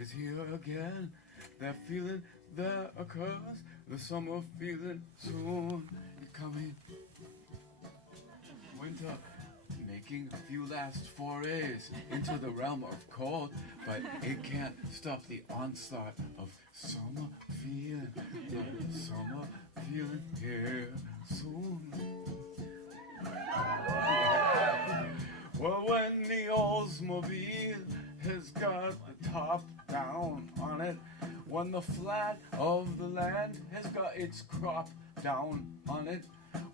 is here again. That feeling that occurs, the summer feeling soon is coming. Winter making a few last forays into the realm of cold, but it can't stop the onslaught of summer feeling. The summer feeling here soon. Well, when the Oldsmobile has got the top down on it, when the flat of the land has got its crop down on it,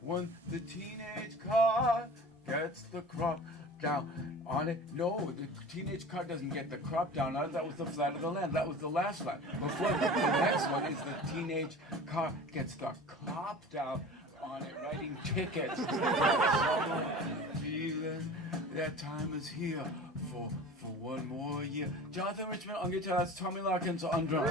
when the teenage car gets the crop down on it. No, the teenage car doesn't get the crop down on it. That was the flat of the land. That was the last line. Before the next one is the teenage car gets the crop down on it, writing tickets. Summer feeling that time is here for one more year. Jonathan Richman on guitar, that's Tommy Larkins on drums.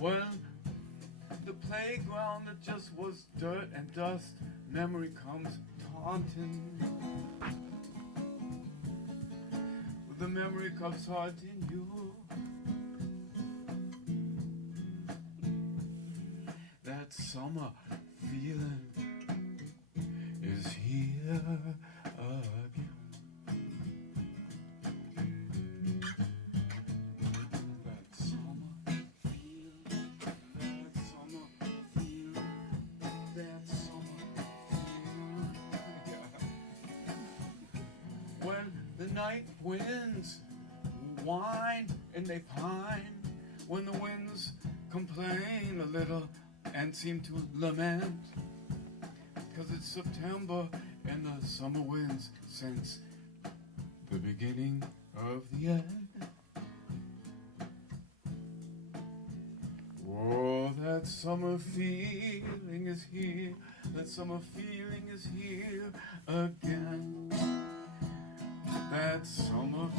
When the playground that just was dirt and dust, memory comes taunting. The memory comes haunting you. That summer feeling is here again. When the night winds whine and they pine, when the winds complain a little and seem to lament, because it's September and the summer winds sense the beginning of the end. Oh, that summer feeling is here, that summer feeling is here again. That summer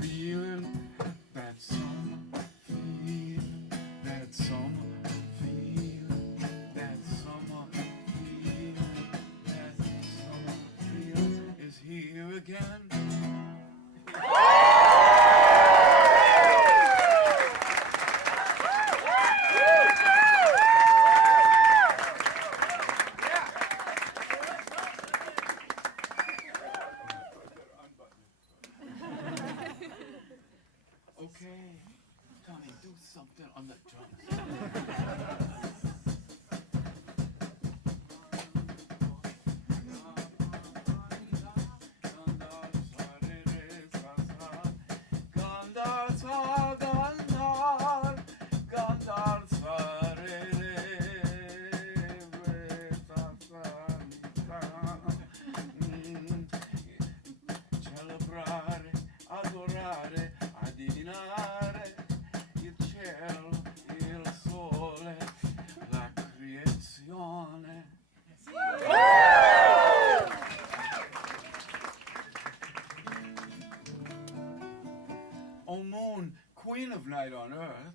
feeling, that summer feeling, that summer feeling, that summer feeling, that summer feeling is here again. Okay, Tommy, do something on the drums. Celebrare, adorare, adivinare il cielo, il sole, la creazione. O moon, queen of night on earth,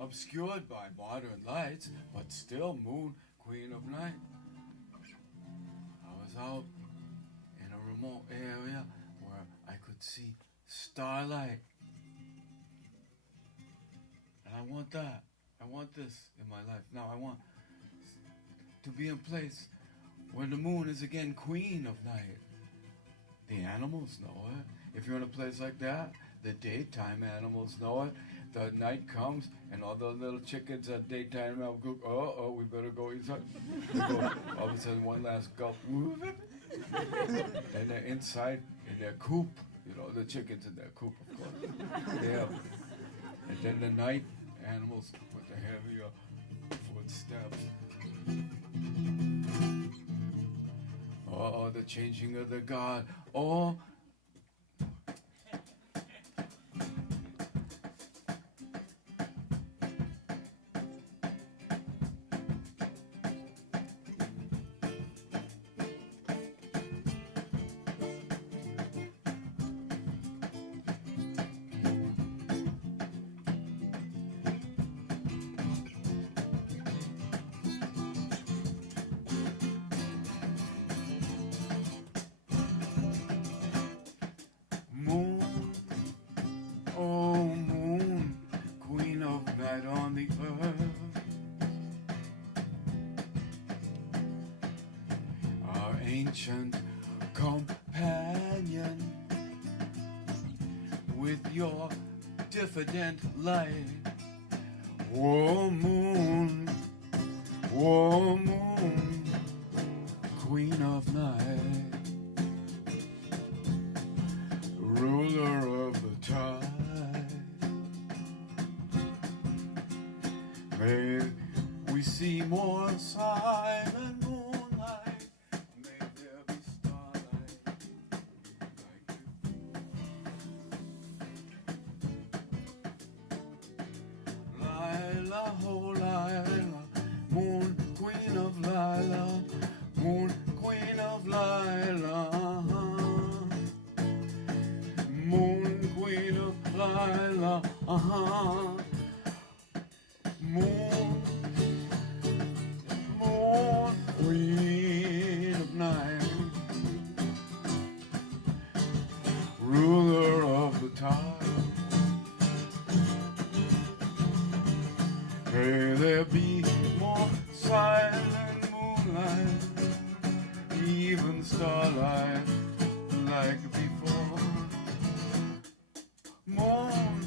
obscured by modern lights, but still moon, queen of night. I was out in a remote area where I could see starlight. And I want that. I want this in my life. Now I want to be in a place where the moon is again queen of night. The animals know it. If you're in a place like that, the daytime animals know it. The night comes and all the little chickens at daytime go, oh, we better go inside. Go, all of a sudden one last gulp. And they're inside in their coop. You know, the chickens in their coop, of course. Yeah. And then the night animals with the heavier footsteps. Oh, the changing of the guard. Oh, ancient companion with your diffident light. Whoa, moon, queen of night, ruler of the tide. May we see more silent moonlight. May there be starlight like before. Lila, oh Lila, moon queen of Lila, moon queen of Lila, moon queen of Lila, moon, moon queen of night, ruler of the tide. May there be more silent moonlight, even starlight like before. Moon,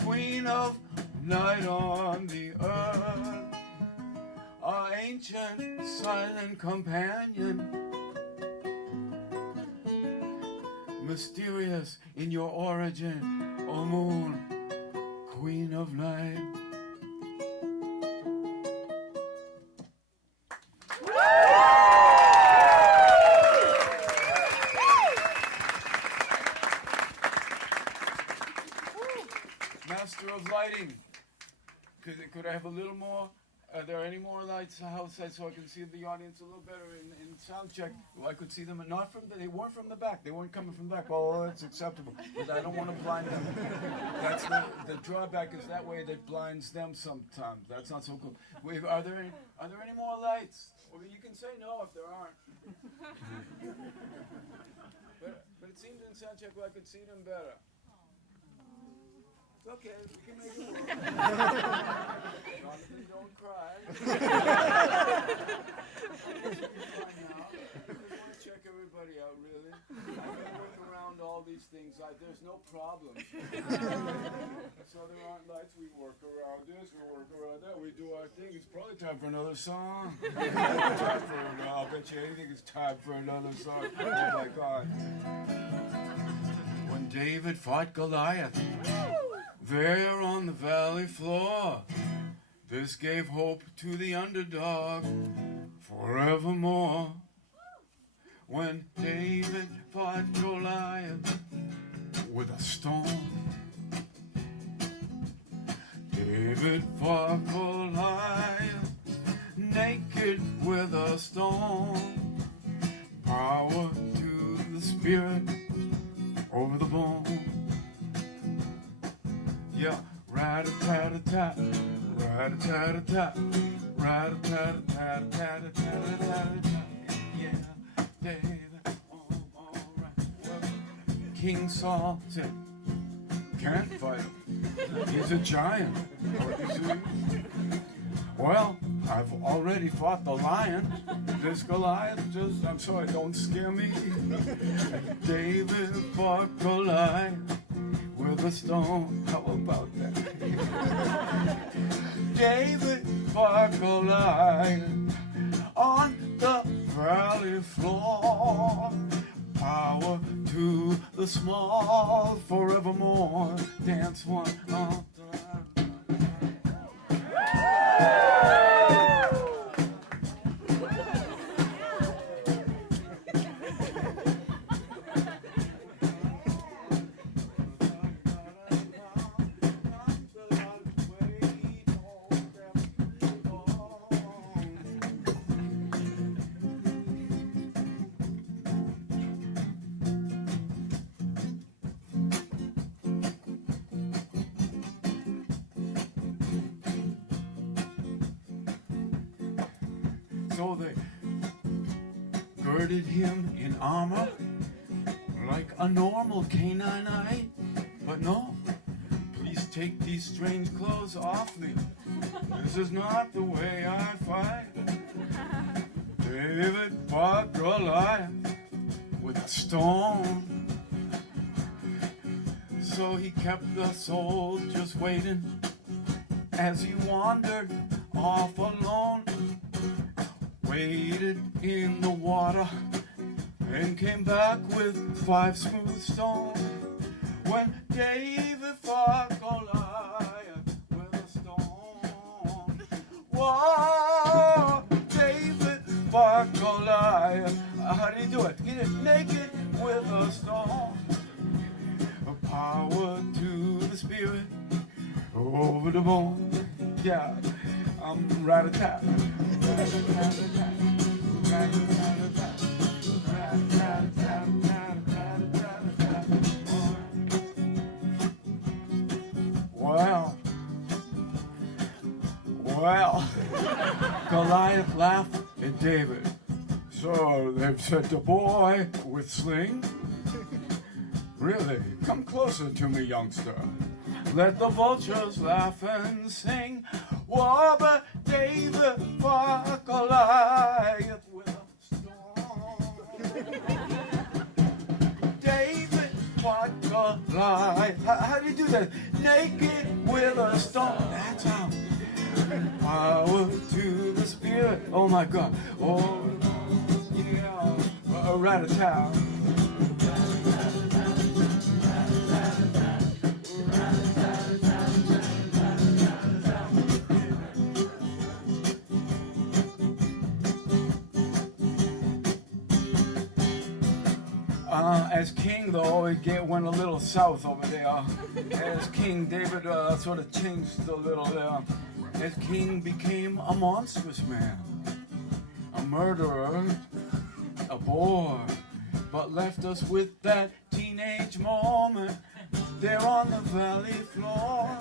queen of night on the earth, our ancient silent companion, mysterious in your origin, O moon, queen of night. Master of lighting, could I have a little more? Are there any more lights outside so I can see the audience a little better in sound check? Well, I could see them, and not from they weren't from the back. They weren't coming from the back. Oh, that's acceptable. But I don't want to blind them. That's the drawback is that way that blinds them sometimes. That's not so cool. Wait, are there any more lights? Or you can say no if there aren't. But it seemed in sound check I could see them better. It's okay, we can make it work. Jonathan, don't cry. I just want to check everybody out, really. I can work around all these things. There's no problem. So there aren't lights. We work around this, we work around that. We do our thing. It's probably time for another song. I'll bet you anything it's time for another song. Oh my God. When David fought Goliath, there on the valley floor, this gave hope to the underdog forevermore. When David fought Goliath with a stone, David fought Goliath naked with a stone. Power to the spirit over the bone. Yeah, rat-a-tat-a-tat, rat-a-tat-a-tat, rat-a-tat-a-tat-a-tat-a-tat-a-tat. Yeah, David, all right. Well, King Saul said, can't fight him. He's a giant. Well, I've already fought the lion. This Goliath I'm sorry, don't scare me. David fought Goliath with a stone. How about that? David fought Goliath on the valley floor. Power to the small forevermore. Dance one on the So they girded him in armor like a normal Canaanite. But no, please take these strange clothes off me. This is not the way I fight. David fought Goliath with a stone. So he kept the soldiers waiting as he wandered off alone. Waded in the water and came back with 5 smooth stones. When David fought Goliath with a stone. Whoa, David fought Goliath. How did he do it? He did it naked with a stone. Power to the spirit, over the bone. Yeah, I'm rat-a-tat. Well, Goliath laughed at David. So they've said the boy with sling. Really? Come closer to me, youngster. Let the vultures laugh and sing. Whoa, but David fought Goliath with a stone. David fought Goliath. How do you do that? Naked with a stone. That's how. Power to the spirit. Oh my God. Oh, yeah. Rat-a-tat. As king, though, it went a little south over there. As king, David sort of changed a little there. As king became a monstrous man, a murderer, a bore, but left us with that teenage moment there on the valley floor.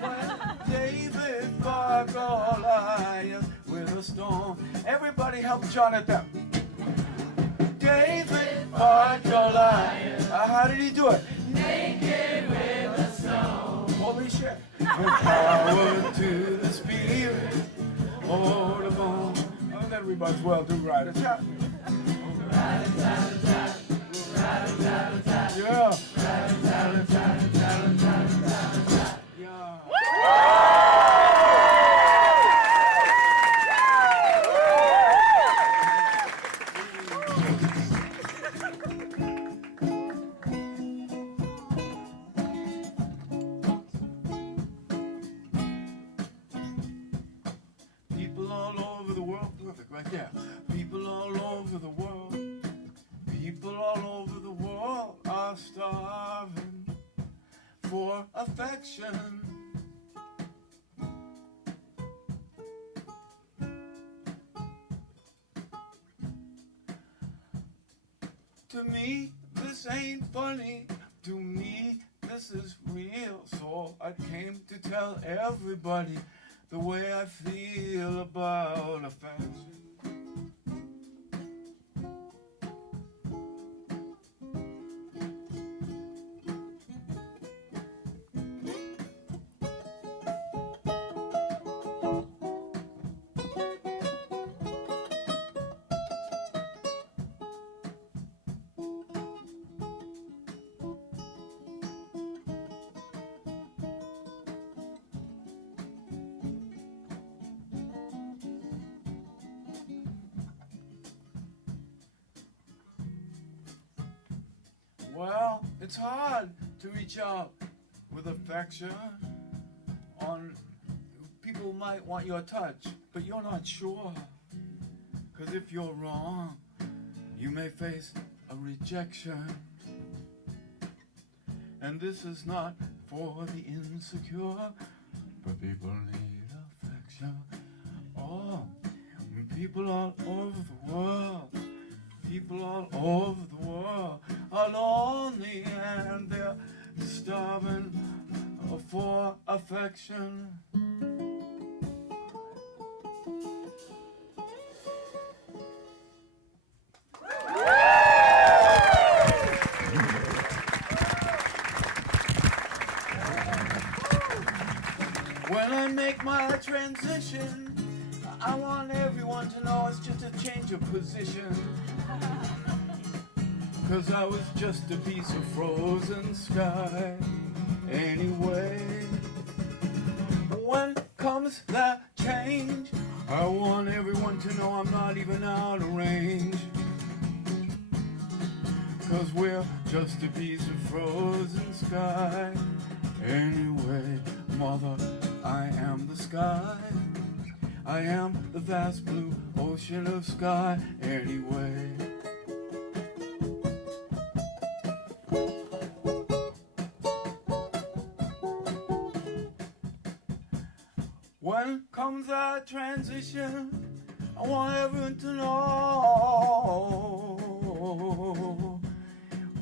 When David fought Goliath with a stone. Everybody help Jonathan. David fought Goliath. How did he do it? Naked with a stone. Holy shit. Power to the spirit. Oh, the bone. And everybody's well do rat-a-tat. Rat-a-tat-a-tat. Rat-a-tat-a-tat. Yeah. Rat-a-tat-a-tat. Yeah. Right there. People all over the world, people all over the world are starving for affection. To me, this ain't funny. To me, this is real. So I came to tell everybody the way I feel about affection. Well, it's hard to reach out with affection. People might want your touch, but you're not sure. 'Cause if you're wrong, you may face a rejection. And this is not for the insecure, but people need affection. Oh, people all over the world. People all over the world are lonely and they're starving for affection. When I make my transition, I want everyone to know it's just a change of position. 'Cause I was just a piece of frozen sky. Anyway, when comes that change, I want everyone to know I'm not even out of range. 'Cause we're just a piece of frozen sky. Anyway, mother, I am the sky. I am the vast blue ocean of sky. Anyway. When comes that transition, I want everyone to know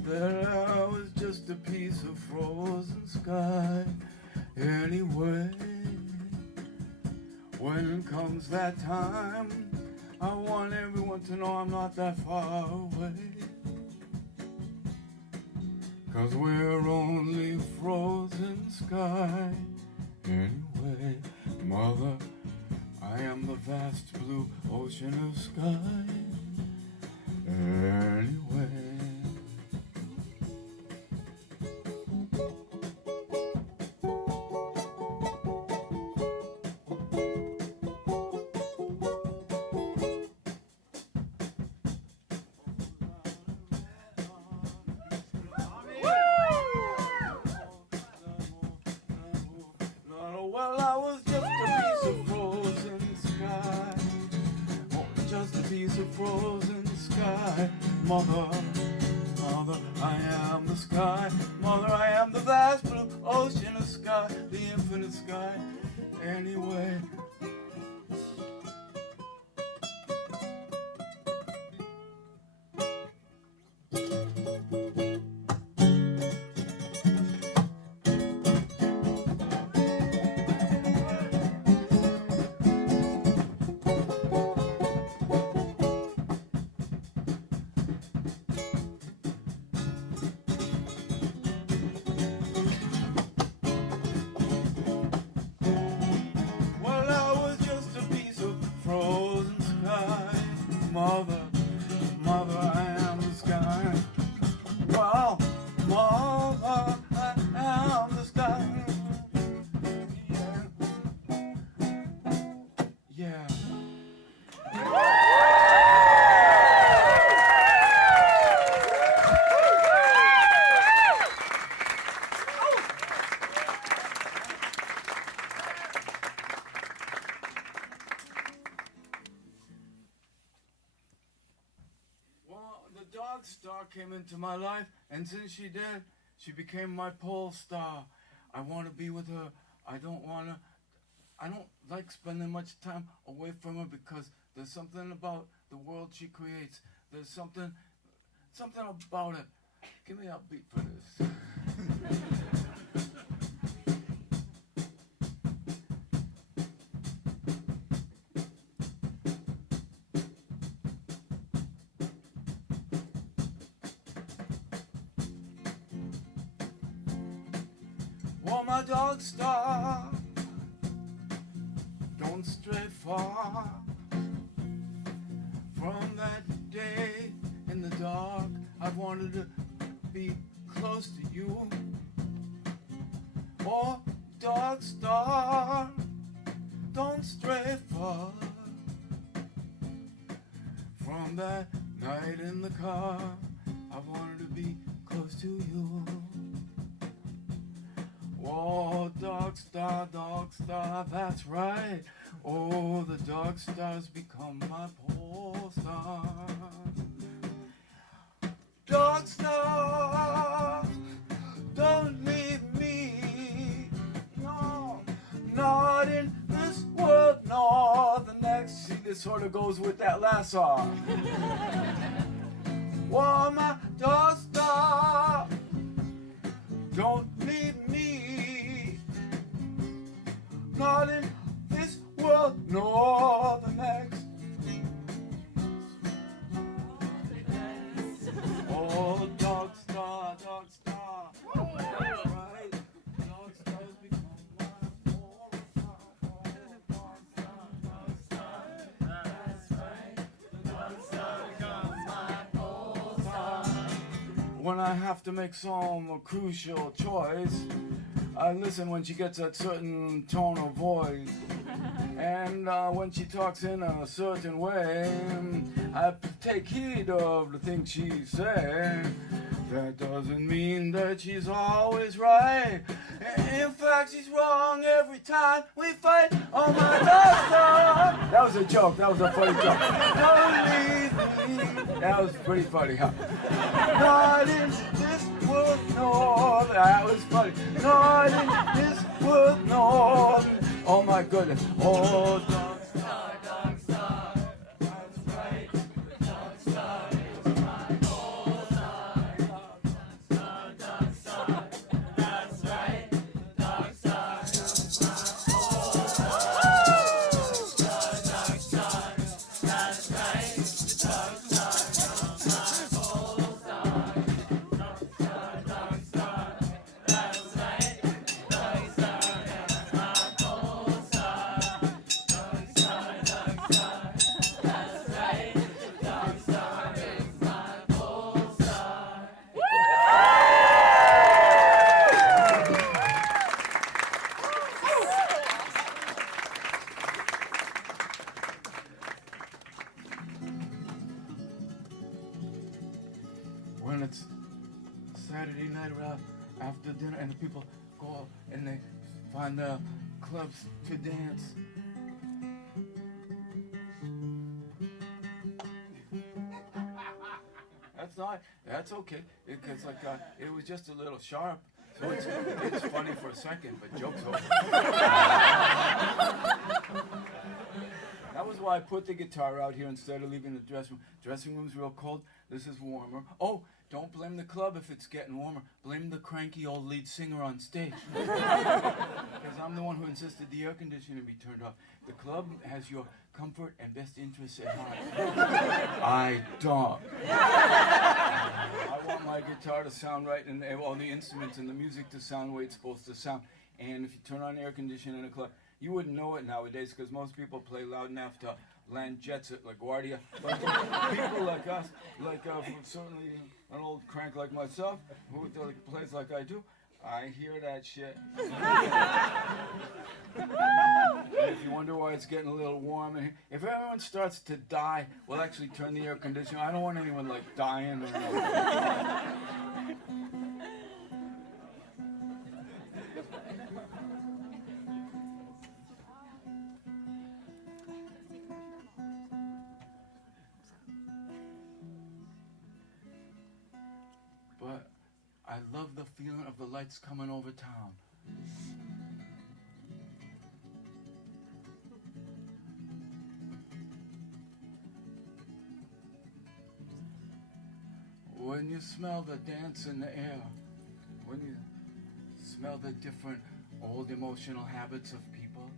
that I was just a piece of frozen sky. Anyway, when comes that time, I want everyone to know I'm not that far away. 'Cause we're only frozen sky. Anyway, mother, I am the vast blue ocean of sky. Anyway. Well, I was just a piece of frozen sky. Oh, just a piece of frozen sky. Mother, mother, I am the sky. Mother, I am the vast blue ocean of sky, the infinite sky. Anyway. Mother, mother, I am the sky. Well, mother, I am the sky. Yeah. The dog star came into my life, and since she did, she became my pole star. I want to be with her. I don't like spending much time away from her because there's something about the world she creates. There's something about it. Give me a beat for this. Oh, my dog star, don't stray far from that day in the dark. I've wanted to be close to you. Oh, dog star, don't stray far from that night in the car. I've wanted to be close to you. Oh, dog star, that's right. Oh, the dog star's become my pole star. Dog star, don't leave me. No, not in this world, nor the next. See, this sort of goes with that last song. Oh, my dog star, don't leave me. Not in this world, nor the next. Oh, dog star, dog star. Right? Dog stars become my pole star. Dog star, I have to make some crucial choice, I listen when she gets that certain tone of voice. And when she talks in a certain way, I take heed of the things she says. That doesn't mean that she's always right. In fact, she's wrong every time we fight. Oh my God! That was a joke. That was a funny joke. Don't leave me. That was pretty funny, huh? Not in this world, no. That was funny. Not in this world, no. Oh my goodness. Oh, dog star, dog star. That's right. Dog star is my whole star. Dog star. That's right. Dog star is my whole star. Dog star. That's right. Dog star is my whole star. Dog star. That's right. Dog star is my whole star. Dog star. That's right. Dog star is my whole star. When it's Saturday night around after dinner and the people go out and they find the clubs to dance. That's okay. It's like it was just a little sharp. So it's funny for a second, but joke's over. That was why I put the guitar out here instead of leaving the dressing room. Dressing room's real cold. This is warmer. Oh, don't blame the club if it's getting warmer. Blame the cranky old lead singer on stage. Because I'm the one who insisted the air conditioning be turned off. The club has your comfort and best interests at heart. I don't. I want my guitar to sound right and all the instruments and the music to sound the way it's supposed to sound. And if you turn on air conditioning in a club, you wouldn't know it nowadays because most people play loud enough to land jets at LaGuardia. But people like us, certainly an old crank like myself, who plays like I do, I hear that shit. If you wonder why it's getting a little warm in here, if everyone starts to die, we'll actually turn the air conditioner. I don't want anyone like dying. But I love the feeling of the lights coming over town. When you smell the dance in the air, when you smell the different old emotional habits of people,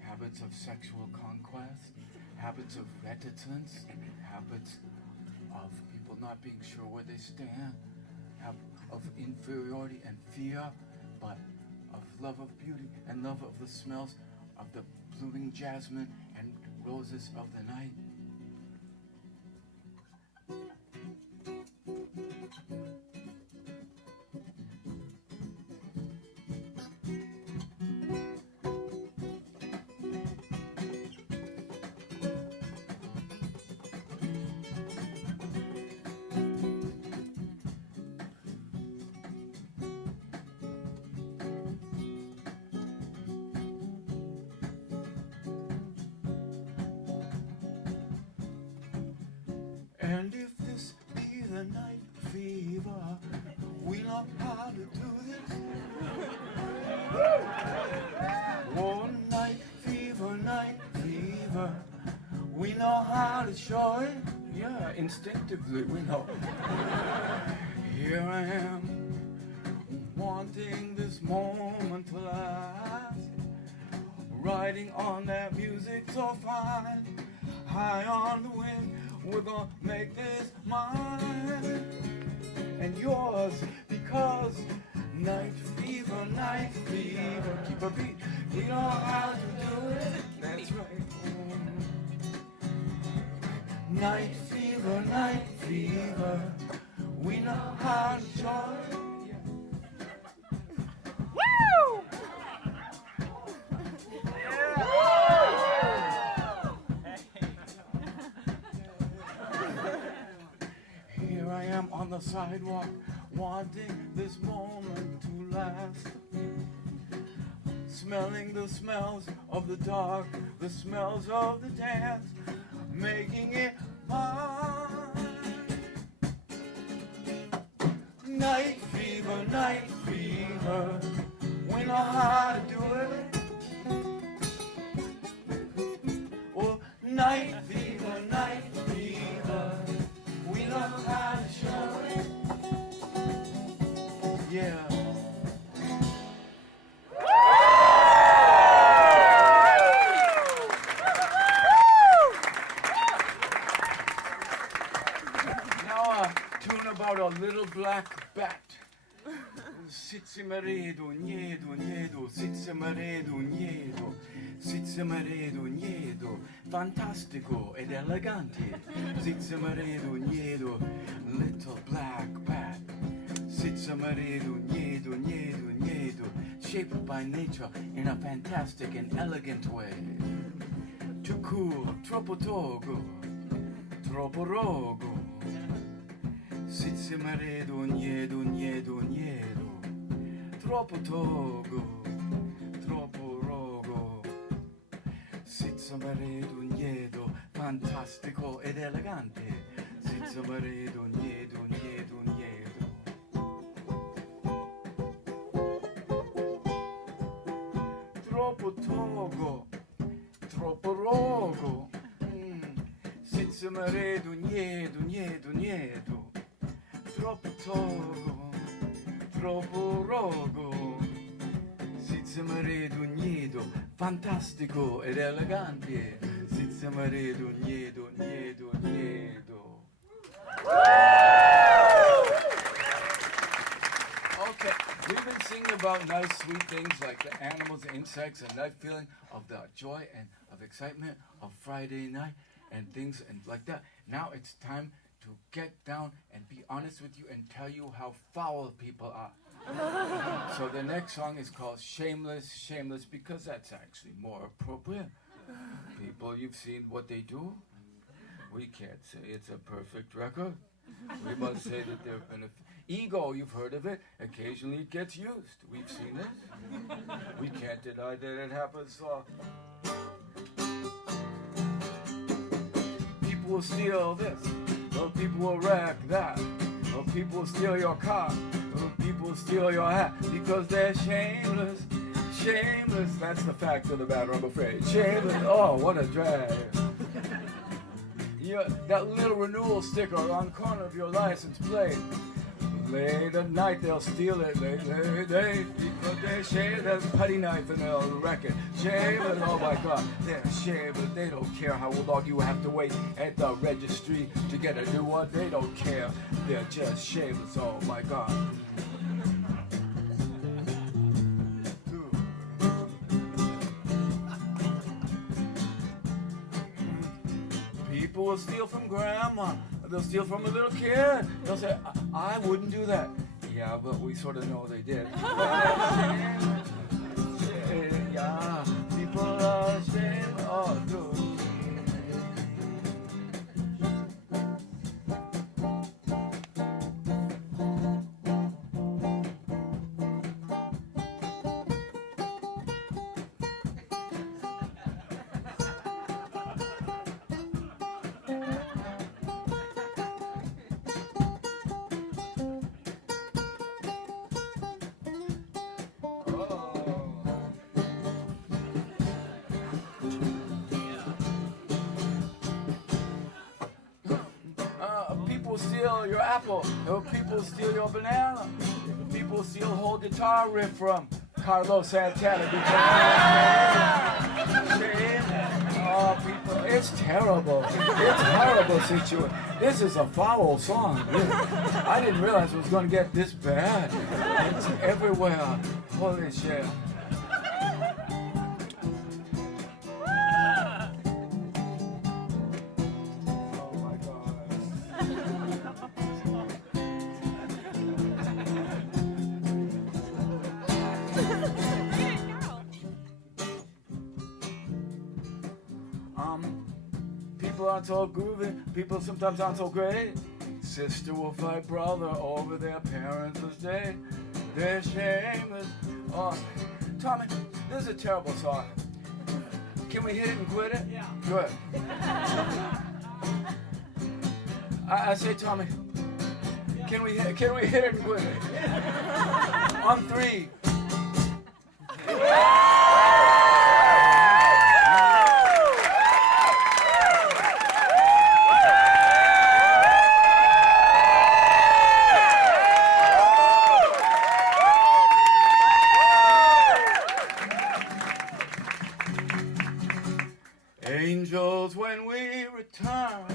habits of sexual conquest, habits of reticence, habits of people not being sure where they stand, of inferiority and fear, but of love of beauty and love of the smells of the blooming jasmine and roses of the night. And if this be the night fever, we know how to do this. Oh, night fever, we know how to show it. Yeah, instinctively we know. Here I am, wanting this moment to last, riding on that music so fine, high on the wind. We're gonna make this mine and yours, because night fever, keep a beat, we know how to do it, that's right. Night fever, we know how to sidewalk, wanting this moment to last. Smelling the smells of the dark, the smells of the dance, making it mine. Night fever, we know how to do it. Oh, night fever, we know how to show it. Yeah. Now a tune about a little black bat. Sitzimaredo, niedo, niedo, sitzimaredo, niedo, sitzimaredo, niedo, fantastico ed elegante. Sitzimaredo, niedo, little black bat. Sitzimaredo, niedo, niedo, niedo, shaped by nature in a fantastic and elegant way. Too cool, troppo togo, troppo rogo. Sitzimaredo, niedo, niedo, niedo. Troppo togo, troppo rogo. Sitzimaredo, niedo, fantastico ed elegante. Sitzimaredo, niedo, niedo, niedo. Troppo togo, troppo rogo. Sitzimaredo, niedo, niedo, niedo. Troppo togo, troppo rogo. Sitzimaredo, niedo, fantastico ed elegante. Sitzimaredo, niedo, niedo, niedo. Okay, we've been singing about nice, sweet things like the animals, the insects, and that feeling of the joy and of excitement of Friday night and things and like that. Now it's time to get down and be honest with you and tell you how foul people are. So the next song is called Shameless, Shameless, because that's actually more appropriate. People, you've seen what they do. We can't say it's a perfect record. We must say that there have been ego, you've heard of it. Occasionally it gets used. We've seen it. We can't deny that it happens. People will steal this. People will wreck that. People will steal your car. People will steal your hat because they're shameless. Shameless, that's the fact of the matter, I'm afraid. Shameless, oh, what a drag. Yeah, that little renewal sticker on the corner of your license plate. Late at night they'll steal it, because they're shameless. There's a putty knife and they'll wreck it. Shameless, oh my God, they're shameless. They don't care how long you have to wait at the registry to get a new one. They don't care. They're just shameless, oh my God. People will steal from grandma. They'll steal from a little kid. They'll say, I wouldn't do that. Yeah, but we sort of know they did. Yeah, people are ashamed. Oh, dude. People steal your apple. People steal your banana. People steal a whole guitar riff from Carlos Santana. Oh, people, it's terrible. It's a horrible situation. This is a foul song. Really. I didn't realize it was going to get this bad. It's everywhere. Holy shit. People aren't so groovy. People sometimes aren't so great. Sister will fight brother over their parents' estate. They're shameless. Oh, Tommy, this is a terrible song. Can we hit it and quit it? Yeah. Good. I say, Tommy, can we hit it and quit it? On 3. Angels, when we return,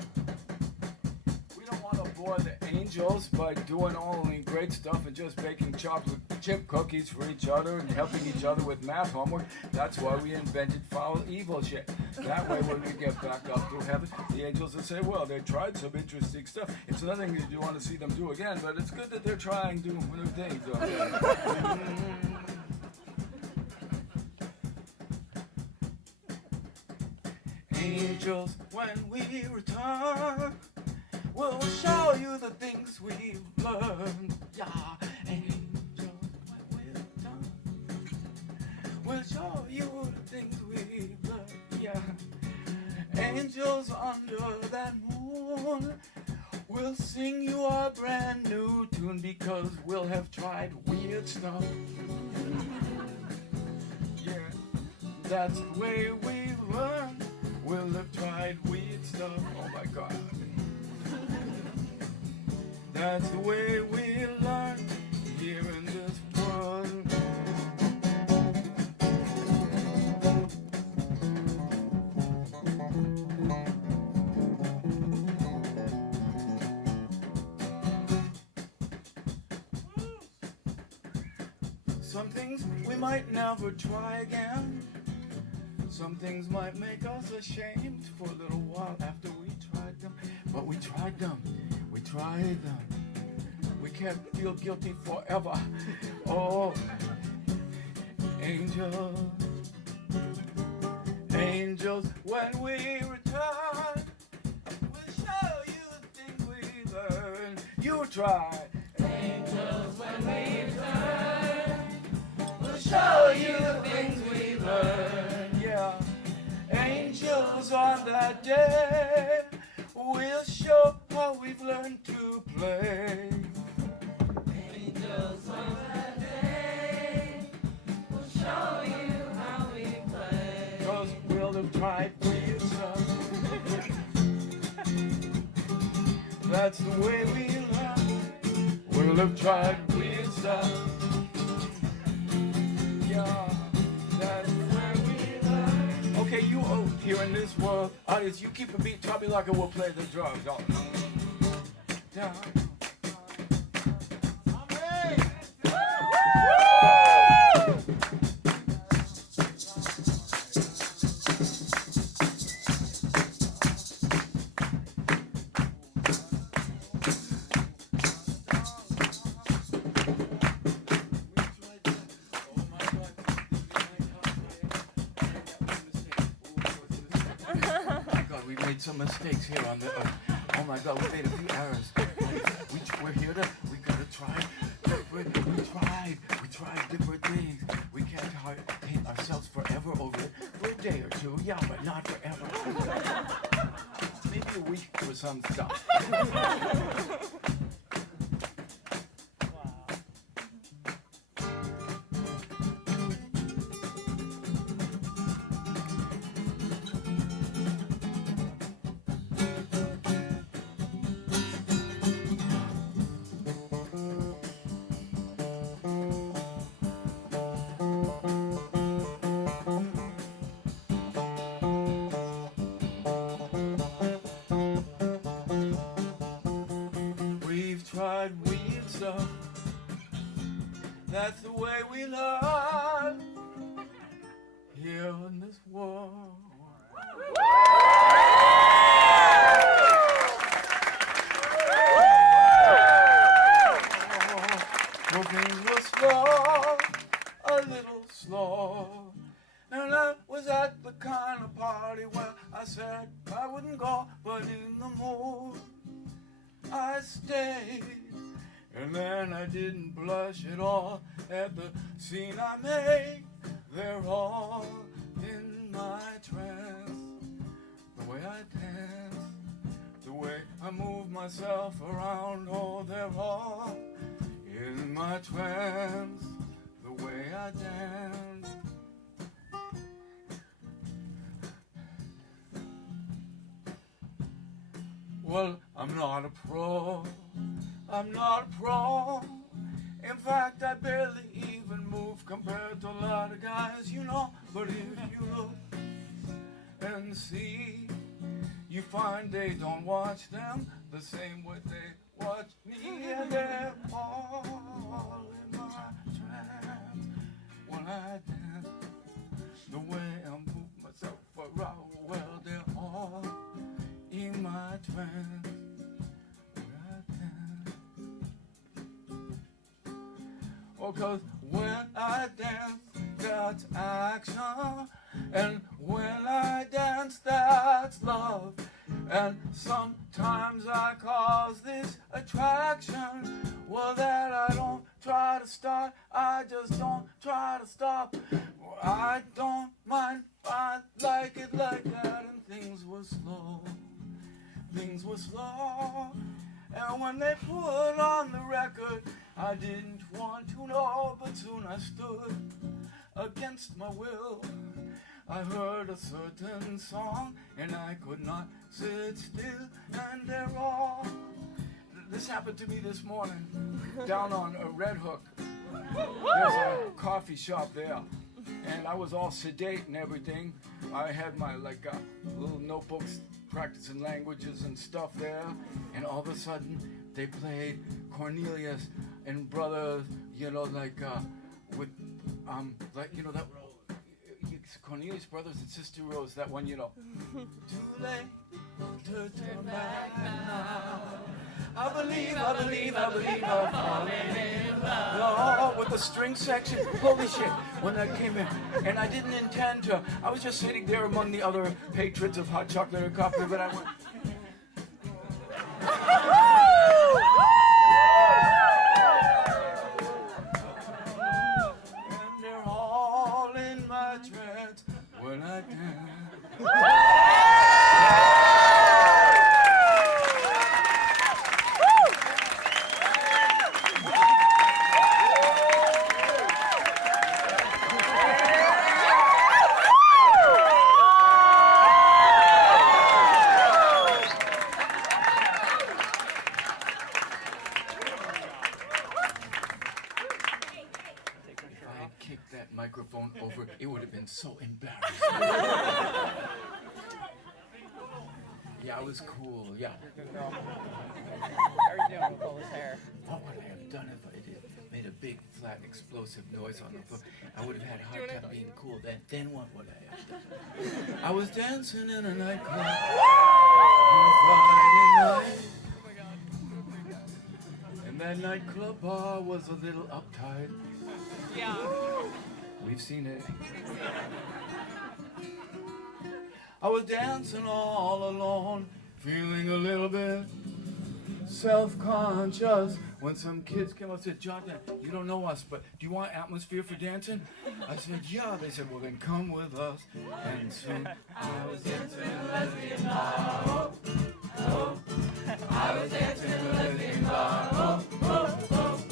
we don't want to bore the angels by doing only great stuff and just baking chocolate chip cookies for each other and helping each other with math homework. That's why we invented foul evil shit. That way when we get back up to heaven, the angels will say, well, they tried some interesting stuff. It's nothing that you want to see them do again, but it's good that they're trying to do new things. Angels, when we return, we'll show you the things we've learned. Yeah, angels, when we return, we'll show you the things we've learned. Yeah, angels under that moon, we'll sing you a brand new tune because we'll have tried weird stuff. Yeah, that's the way we learn. We'll have tried weird stuff. Oh my God. That's the way we learn here in this world. Some things we might never try again. Some things might make us ashamed for a little while after we tried them. But we tried them. We tried them. We can't feel guilty forever. Oh, angels. Angels, when we return, we'll show you the things we learned. You try. Angels, when we return, we'll show you the things we learned. Angels on that day, we'll show how we've learned to play. Angels on that day, we'll show you how we play. 'Cause we'll have tried weird stuff. That's the way we learn. We'll have tried weird stuff. Yeah, that's where we learn. Okay, you here in this world, audience, you keep a beat, Tommy Locker will play the drums. Oh. Down. Some mistakes here on the. Oh my God, we made a few errors. We're here to. We gotta try. We tried different things. We can't hate ourselves forever over it for a day or two. Yeah, but not forever. Maybe a week for some stuff. Weird stuff. That's the way we learn here in this world. Cooking was slow, a little slow. And I was at the kind of party where I said I wouldn't go, but in the mood. I stayed. And then I didn't blush at all at the scene I made. They're all in my trance. The way I dance, the way I move myself around. Oh, they're all in my trance. The way I dance. Well, I'm not a pro. I'm not a pro. In fact, I barely even move compared to a lot of guys, you know. But if you look and see, you find they don't watch them the same way they watch me. And they're all in my trance when I dance. The way I move myself around, well, they're all in my trance. Oh, 'cause when I dance, that's action. And when I dance, that's love. And sometimes I cause this attraction. Well, that I don't try to start, I just don't try to stop. I don't mind, I like it like that. And things were slow, things were slow. And when they put on the record, I didn't want to know, but soon I stood against my will. I heard a certain song, and I could not sit still. And they're all... This happened to me this morning, down on a Red Hook. There's a coffee shop there, and I was all sedate and everything. I had my little notebooks practicing languages and stuff there, and all of a sudden they played Cornelius and Brothers, you know, with that Cornelius Brothers and Sister Rose, that one, you know. Too late to turn back now. I believe I've fallen in love. Oh, with the string section, holy shit, when that came in. And I didn't intend to. I was just sitting there among the other patrons of hot chocolate and coffee, but I went... And they're all in my trance when I dance. Microphone over, it would have been so embarrassing. Yeah, I was cool, yeah. How are you doing with all his hair? What would I have done if I made a big, flat, explosive noise on the floor? I would have had a hard time being cool. Then what would I have done? I was dancing in a nightclub on a Friday night. And that nightclub bar was a little uptight. Yeah. We've seen it. I was dancing all alone, feeling a little bit self-conscious when some kids came up and said, "John, you don't know us, but do you want atmosphere for dancing?" I said, "Yeah." They said, "Well, then come with us." And soon I was dancing in a lesbian bar. Oh, oh. I was dancing in a lesbian bar. Oh, oh, oh.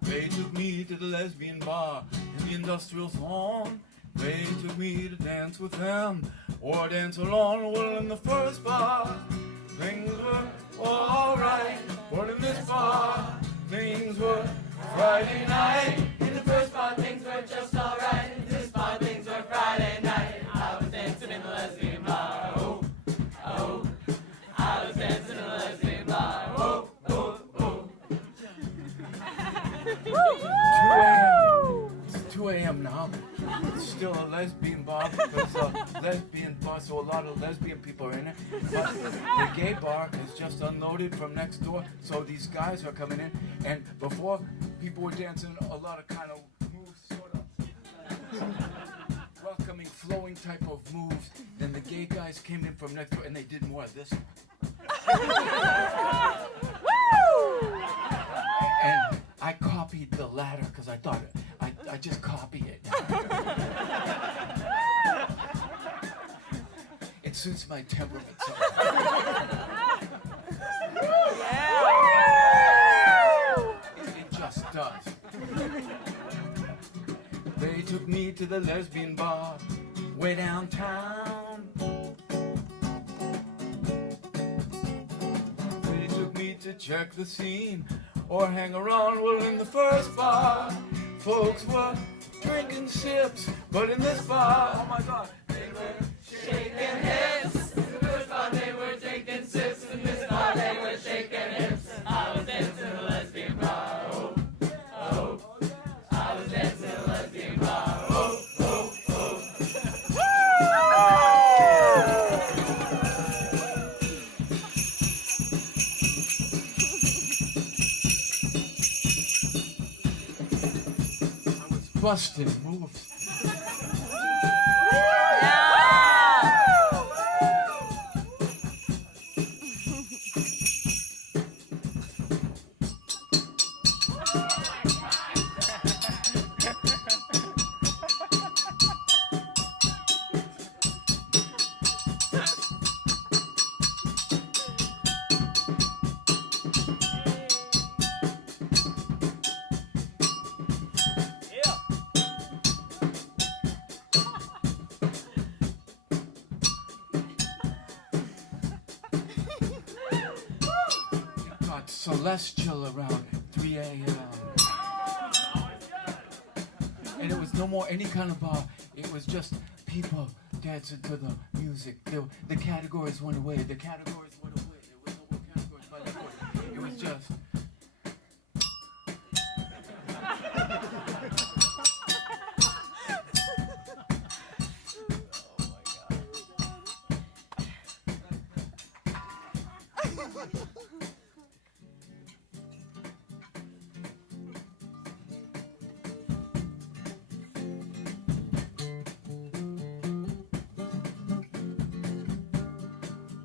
They took me to the lesbian bar in the industrial zone. They took me to dance with them or dance alone. Well, in the first bar, things were alright. But in this bar, things were Friday night. In the first bar, things were just alright. In this bar, things were Friday night. I was dancing in the lesbian bar. Oh, oh. I was dancing in the lesbian bar. Oh, oh, oh. 2 a.m. now. It's still a lesbian bar because lesbian bar, so a lot of lesbian people are in it. But the gay bar is just unloaded from next door, so these guys are coming in. And before, people were dancing a lot of kind of moves, sort of welcoming, flowing type of moves. Then the gay guys came in from next door, and they did more of this. And I copied the latter because I thought I just copy it. It suits my temperament. So. It just does. They took me to the lesbian bar way downtown. They took me to check the scene or hang around. Well, in the first bar, folks were drinking sips, but in this bar, oh my God, they were Shaking hips. In the first bar, they were drinking sips. In this bar, they were shaking hips. I was dancing in the lesbian bar. Oh, oh. I was dancing in the lesbian bar. Oh, oh, oh. busting moves. Celestial around 3 a.m. And it was no more any kind of bar. It was just people dancing to the music. The categories went away. The categories went away. There was no more categories by the court. It was just...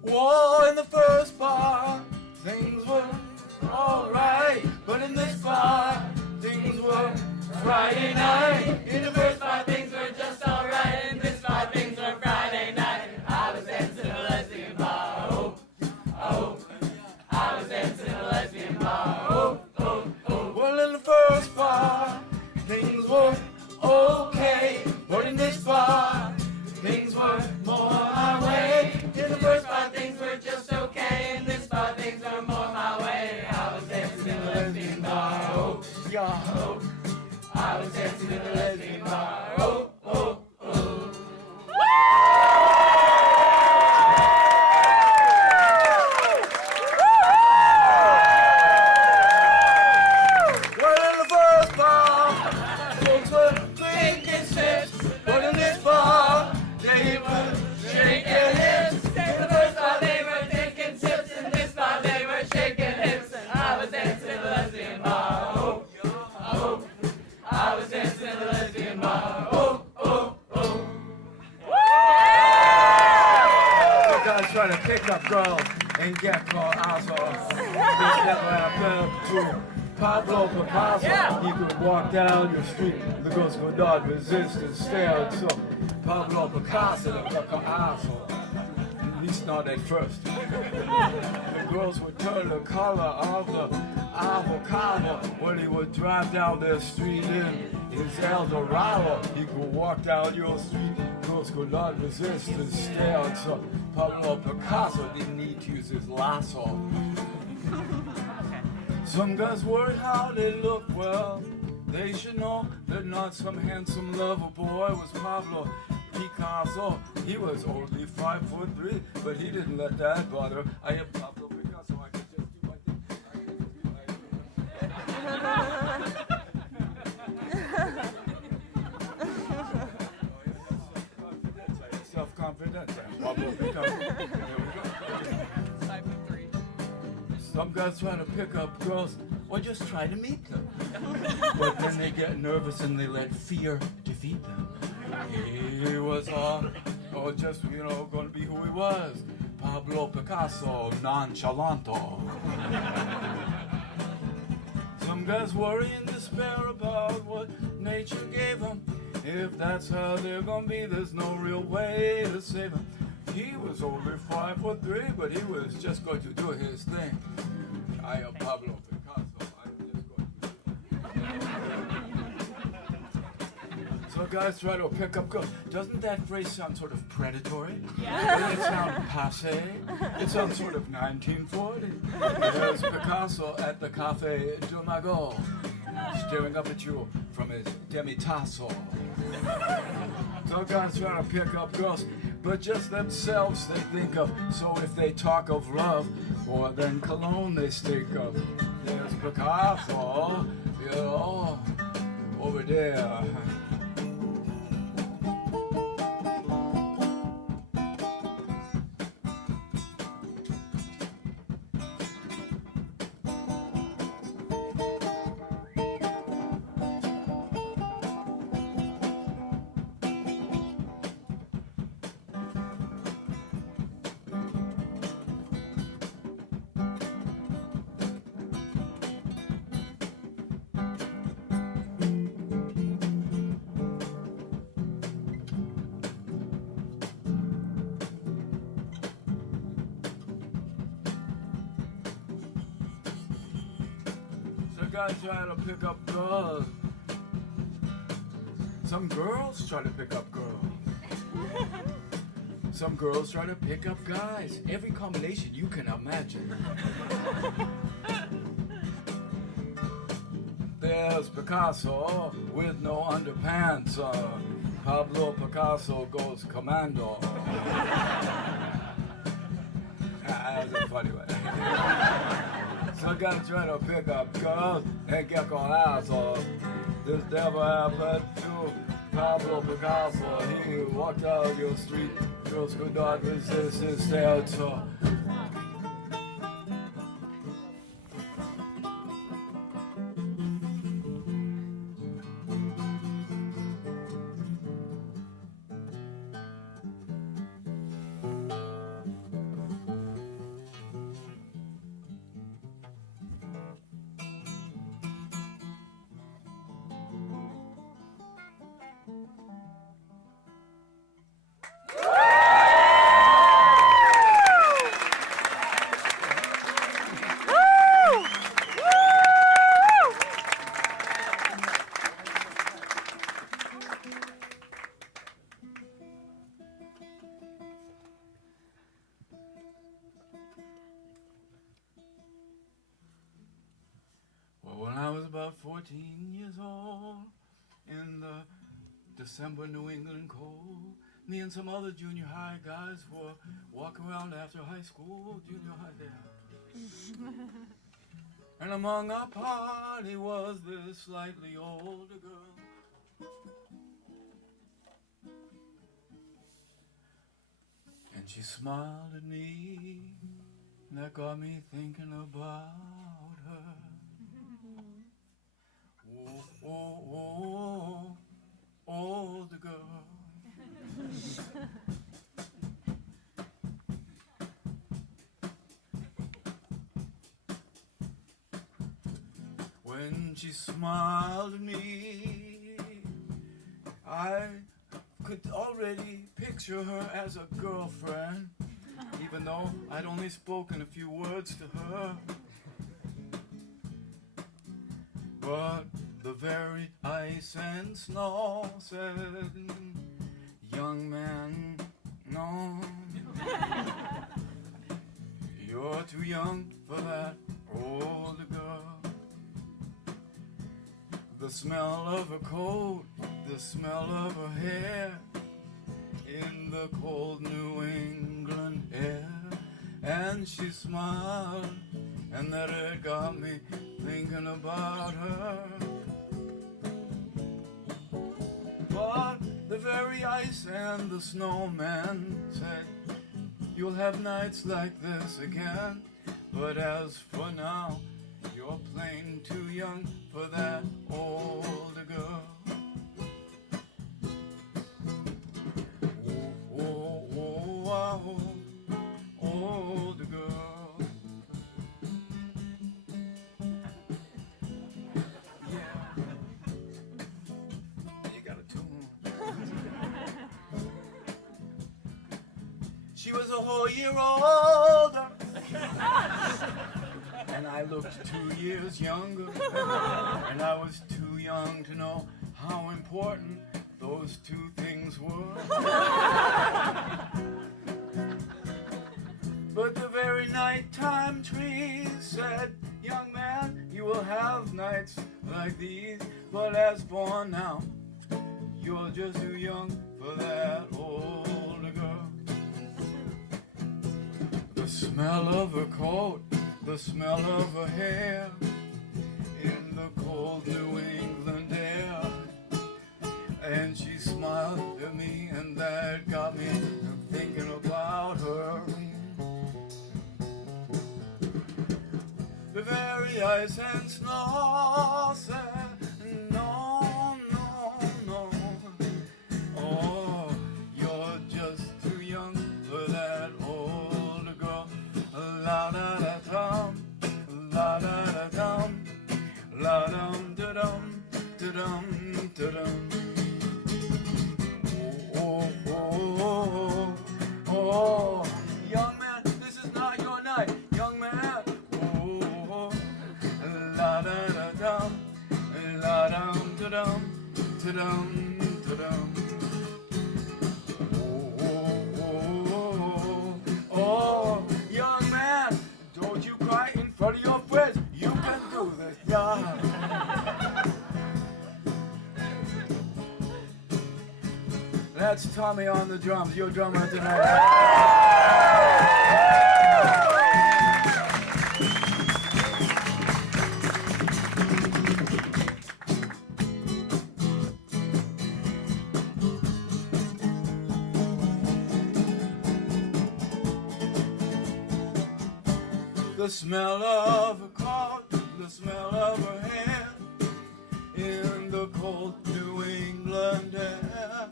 Whoa, in the first bar, things were alright. But in this bar, things were Friday night. In the first bar, things were just alright. In this bar, things were Friday night. I was dancing in a lesbian bar. Oh, oh. I was dancing in a lesbian bar. Oh, oh, oh. Well, in the first bar, things were okay. But in this bar, things were more my way. In the first bar, things were just okay. In this bar, things were more my way. I was dancing in a lesbian bar. Oh, Yeah. oh. I was dancing in a lesbian bar. Oh, oh, oh. Well, in the first bar, folks were drinking sips. But in this bar, they were shaking hips. In the first bar, they were taking sips. In this bar, they were shaking hips. And I was dancing in a lesbian bar. Oh, oh. I was dancing in a lesbian bar. Oh, oh, oh. The guys trying to pick up girls and get called assholes. This never happened to Pablo Picasso. He could walk down your street, the girls would not resist and stare. So Pablo Picasso looked like an asshole. At least not at first. The girls would turn the color of the avocado when he would drive down their street in his Eldorado. He could walk down your street, girls could not resist and stare. So Pablo Picasso didn't need to use his lasso. Some guys worry how they look. Well, they should know that not some handsome lover boy was Pablo Picasso. He was only 5'3", but he didn't let that bother. I am Pablo Picasso. I could just do my thing. I could just do my thing. Self-confidence. Pablo Picasso. Here we go. 5'3". Some guys try to pick up girls or just try to meet them. But then they get nervous and they let fear defeat them. He was just, going to be who he was. Pablo Picasso, nonchalanto. Some guys worry and despair about what nature gave them. If that's how they're going to be, there's no real way to save them. He was only 5'3", but he was just going to do his thing. I am Pablo Picasso. I'm just going to do it. So guys try to pick up girls. Doesn't that phrase sound sort of predatory? Yeah. Doesn't it sound passe? It sounds sort of 1940. There's Picasso at the Café de Mago, staring up at you from his demi-tasso. So guys try to pick up girls, but just themselves they think of. So if they talk of love, more than cologne they stink of. There's Picasso, over there. Guys try to pick up girls. Some girls try to pick up girls. Some girls try to pick up guys. Every combination you can imagine. There's Picasso with no underpants. Pablo Picasso goes commando. That's a funny one. Some guys try to pick up girls and get on assholes. This never happened to Pablo Picasso. He walked down your street, girls could not resist his stare. So when I was about 14 years old, in the December New England cold, me and some other junior high guys were walking around after high school, junior high there. And among our party was this slightly older girl. And she smiled at me, and that got me thinking about her. Oh, the girl. When she smiled at me, I could already picture her as a girlfriend, even though I'd only spoken a few words to her. But the very ice and snow said, young man, no, you're too young for that older girl. The smell of her coat, the smell of her hair, in the cold New England air. And she smiled, and that it got me thinking about her. But the very ice and the snowman said, you'll have nights like this again. But as for now, you're plain too young for that older girl. Oh, oh, oh, oh, older girl. Yeah. You got a tune. She was a whole year older. And I looked 2 years younger, and I was too young to know how important those two things were. But the very nighttime trees said, young man, you will have nights like these, but as for now, you're just too young for that older girl. The smell of her coat, the smell of her hair, in the cold New England air. And she smiled at me, and that got me thinking about her. The very ice and snow said, no, no, no. Oh, you're just too young for that older girl. La da da dum, la da da dum, la dum da dum, da dum da dum. Oh, oh, oh, oh, oh, young man, this is not your night, young man. Oh, oh, la da da dum, la dum da dum, da dum da dum. Oh, oh, oh, oh, oh, young man, don't you cry in front of your friends. You can do this, yeah. That's Tommy on the drums, your drummer tonight. The smell of her coat, the smell of her hair, in the cold New England air.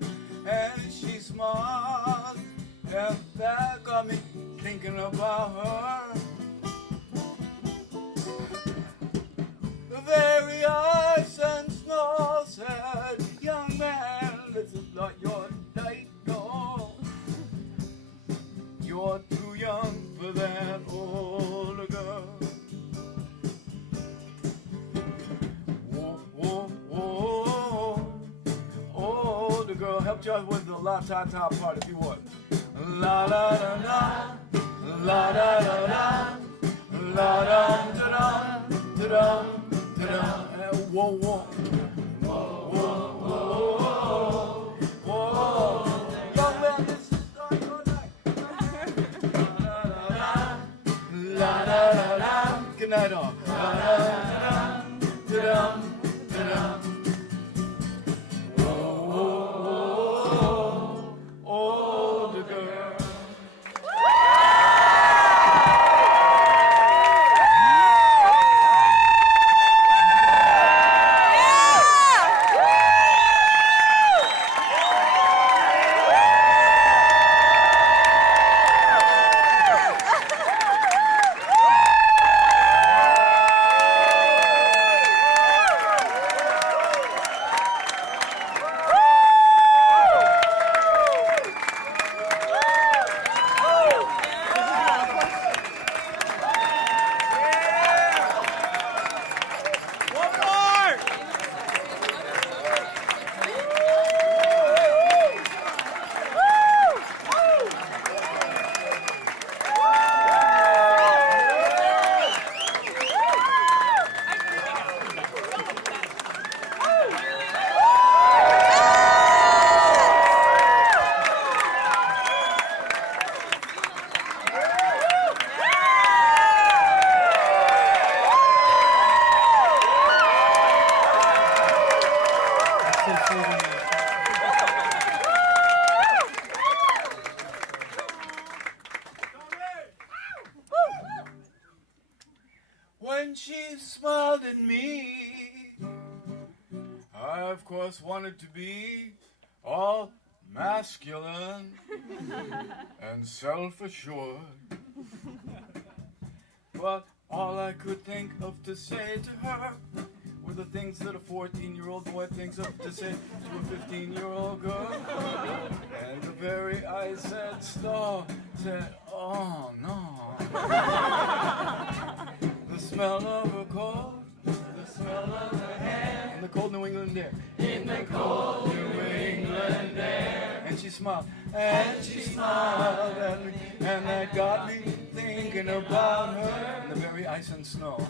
And she smiled, and that got me thinking about her. The very ice and snow said, young man, this is not your night, no. You're too young for that older girl. Oh, oh, oh, oh, the girl, help you out with the la-ta-ta part if you would. La-da-da-da, la-da-da-da, la-dum-da-dum, da-dum, da-dum, and whoa, whoa. Whoa, whoa, whoa, whoa. Young man, this is not your night. La-da-da-da, good night all. La-da-da-da, da-dum, da-dum. when she smiled at me, I of course wanted to be all masculine and self-assured. But all I could think of to say to her were the things that a 14-year-old boy thinks of to say to a 15-year-old girl. And the very I said so, said, oh no. The smell of her coat, the smell of her hair, in the cold New England air, In the cold New England air. and she smiled at me, and that got me thinking about her, and the very ice and snow.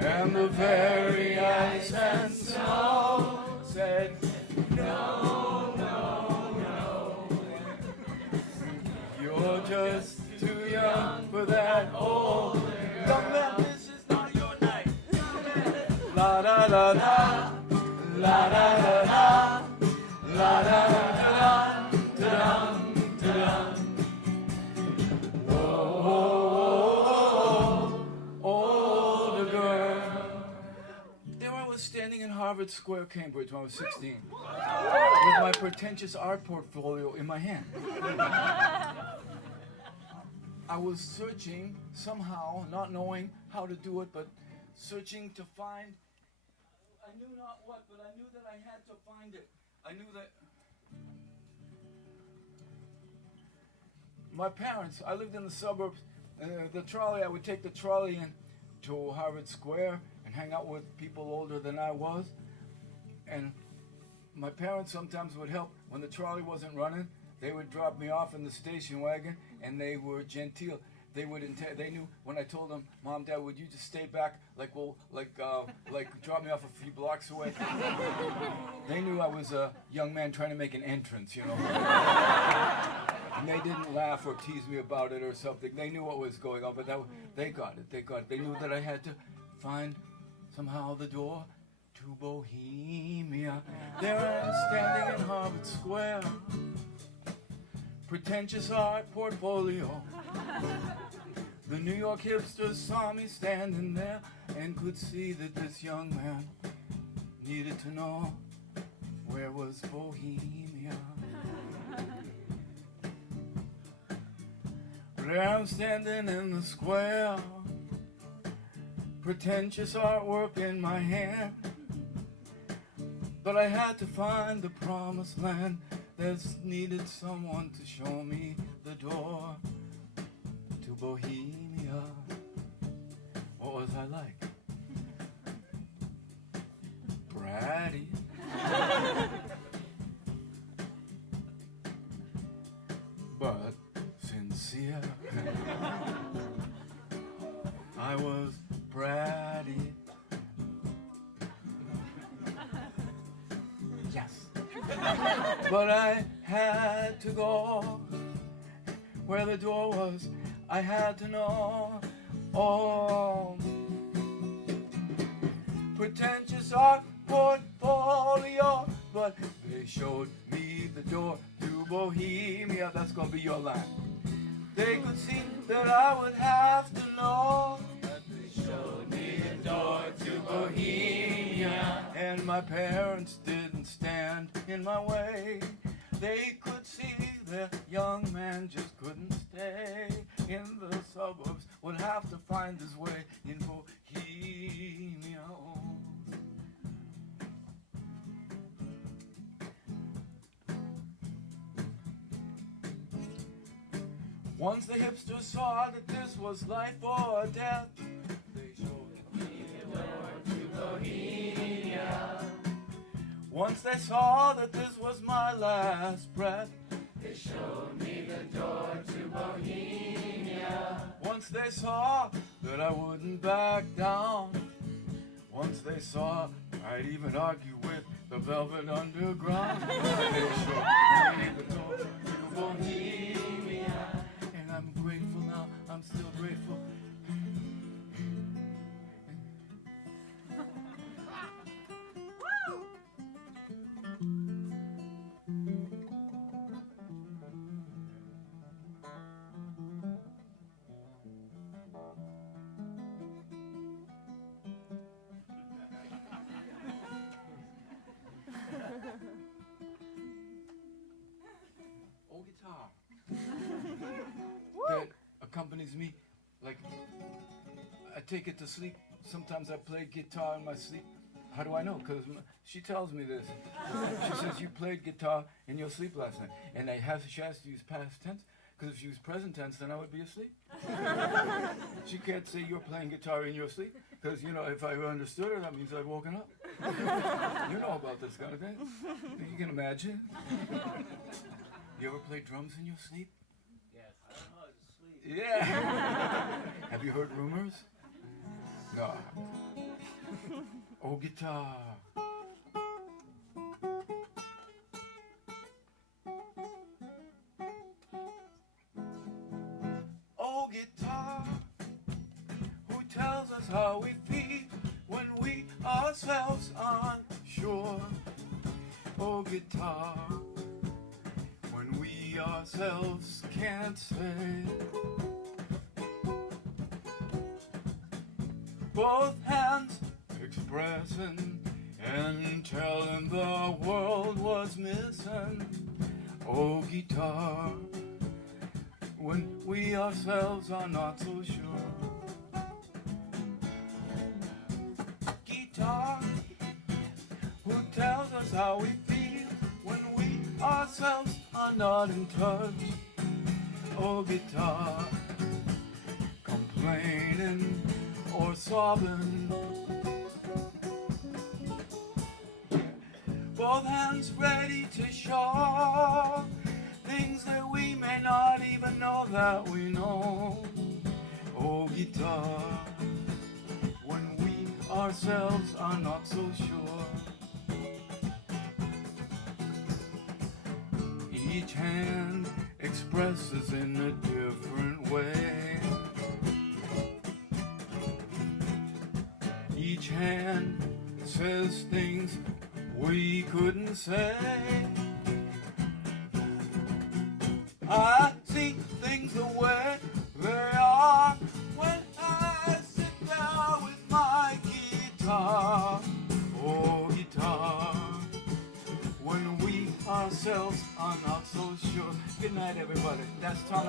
And the very ice and snow said, no, no, no. You're just too young for that old. Young man, this is not your night. La da da da, la da da da, la da da da, da da da. Older girl. There I was standing in Harvard Square, Cambridge, when I was 16, with my pretentious art portfolio in my hand. I was searching somehow, not knowing how to do it, but searching to find, I knew not what, but I knew that I had to find it. I knew that my parents, I lived in the suburbs, the trolley, I would take the trolley in to Harvard Square and hang out with people older than I was. And my parents sometimes would help when the trolley wasn't running. They would drop me off in the station wagon, and they were genteel. They would they knew when I told them, Mom, Dad, would you just stay back, like drop me off a few blocks away? They knew I was a young man trying to make an entrance, you know. And they didn't laugh or tease me about it or something. They knew what was going on, but they got it. They got it. They knew that I had to find somehow the door to Bohemia. There I am standing in Harvard Square. Pretentious art portfolio. The New York hipsters saw me standing there and could see that this young man needed to know where was Bohemia. There I'm standing in the square, pretentious artwork in my hand, but I had to find the promised land. There's needed someone to show me the door to Bohemia. What was I like? Bratty. But sincere. I was bratty. Yes. But I had to go where the door was. I had to know. Oh, pretentious art portfolio, but they showed me the door to Bohemia. That's gonna be your line. They could see that I would have to know that they showed me the door to Bohemia. And my parents didn't stand in my way. They could see the young man just couldn't stay in the suburbs, would have to find his way in Bohemia. Once the hipsters saw that this was life or death, they showed me the door to Bohemia. Once they saw that this was my last breath, they showed me the door to Bohemia. Once they saw that I wouldn't back down, once they saw I'd even argue with the Velvet Underground, they showed me the door to Bohemia. And I'm grateful now, I'm still grateful. accompanies me. Like, I take it to sleep. Sometimes I play guitar in my sleep. How do I know? Because she tells me this. She says, you played guitar in your sleep last night. And she has to use past tense, because if she used present tense, then I would be asleep. She can't say you're playing guitar in your sleep, because, you know, if I understood her, that means I'd woken up. You know about this kind of thing. You can imagine. You ever play drums in your sleep? Yes. I don't know, it's sleep. Yeah. Have you heard rumors? No. Oh, guitar. Oh, guitar, who tells us how we feel when we ourselves aren't sure? Oh, guitar, when we ourselves can't say. Both hands expressing and telling the world was missing. Oh, guitar, when we ourselves are not so sure. Guitar, who tells us how we feel when we ourselves are not in touch. Oh, guitar, complaining or sobbing. Both hands ready to show things that we may not even know that we know. Oh, guitar, when we ourselves are not so sure. Each hand expresses in a different way. Each hand says things we couldn't say. I see things the way they are when I sit down with my guitar. Oh, guitar, when we ourselves are not so sure. Good night, everybody. That's Tom.